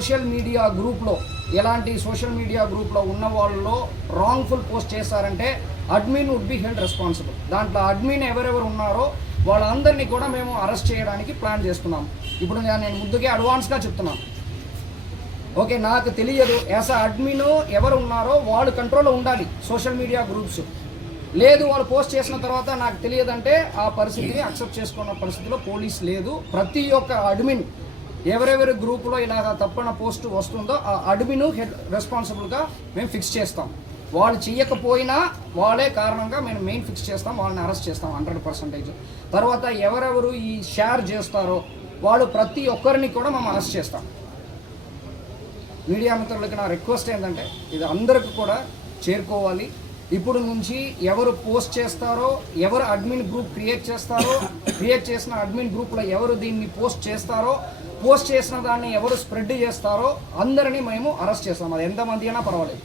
Social media గ్రూప్లో ఎలాంటి social media గ్రూప్లో ఉన్న వాళ్ళలో రాంగ్ఫుల్ పోస్ట్ చేశారంటే admin would be held responsible. దాంట్లో అడ్మిన్ ఎవరెవరు ఉన్నారో వాళ్ళందరినీ కూడా మేము అరెస్ట్ చేయడానికి ప్లాన్ చేస్తున్నాం. ఇప్పుడు నేను ముందుగా అడ్వాన్స్గా చెప్తున్నాను. ఓకే, నాకు తెలియదు యాజ్ అడ్మిన్ ఎవరు ఉన్నారో వాళ్ళు కంట్రోల్లో ఉండాలి సోషల్ మీడియా గ్రూప్స్. లేదు వాళ్ళు పోస్ట్ చేసిన తర్వాత నాకు తెలియదంటే ఆ పరిస్థితిని అక్సెప్ట్ చేసుకున్న పరిస్థితిలో పోలీస్ లేదు. ప్రతి ఒక్క అడ్మిన్ ఎవరెవరి గ్రూపులో ఇలాగ తప్పన పోస్ట్ వస్తుందో ఆ అడ్మిన్ హెడ్ రెస్పాన్సిబుల్గా మేము ఫిక్స్ చేస్తాం. వాళ్ళు చేయకపోయినా వాళ్ళే కారణంగా మేము మెయిన్ ఫిక్స్ చేస్తాం, వాళ్ళని అరెస్ట్ చేస్తాం 100%. తర్వాత ఎవరెవరు ఈ షేర్ చేస్తారో వాళ్ళు ప్రతి ఒక్కరిని కూడా మేము అరెస్ట్ చేస్తాం. మీడియా మిత్రులకి నా రిక్వెస్ట్ ఏంటంటే ఇది అందరికీ కూడా చేరుకోవాలి. ఇప్పుడు నుంచి ఎవరు పోస్ట్ చేస్తారో, ఎవరు అడ్మిన్ గ్రూప్ క్రియేట్ చేస్తారో, క్రియేట్ చేసిన అడ్మిన్ గ్రూప్లో ఎవరు దీన్ని పోస్ట్ చేస్తారో, పోస్ట్ చేసిన దాన్ని ఎవరు స్ప్రెడ్ చేస్తారో అందరినీ మేము అరెస్ట్ చేస్తాం. అది ఎంతమంది అయినా పర్వాలేదు.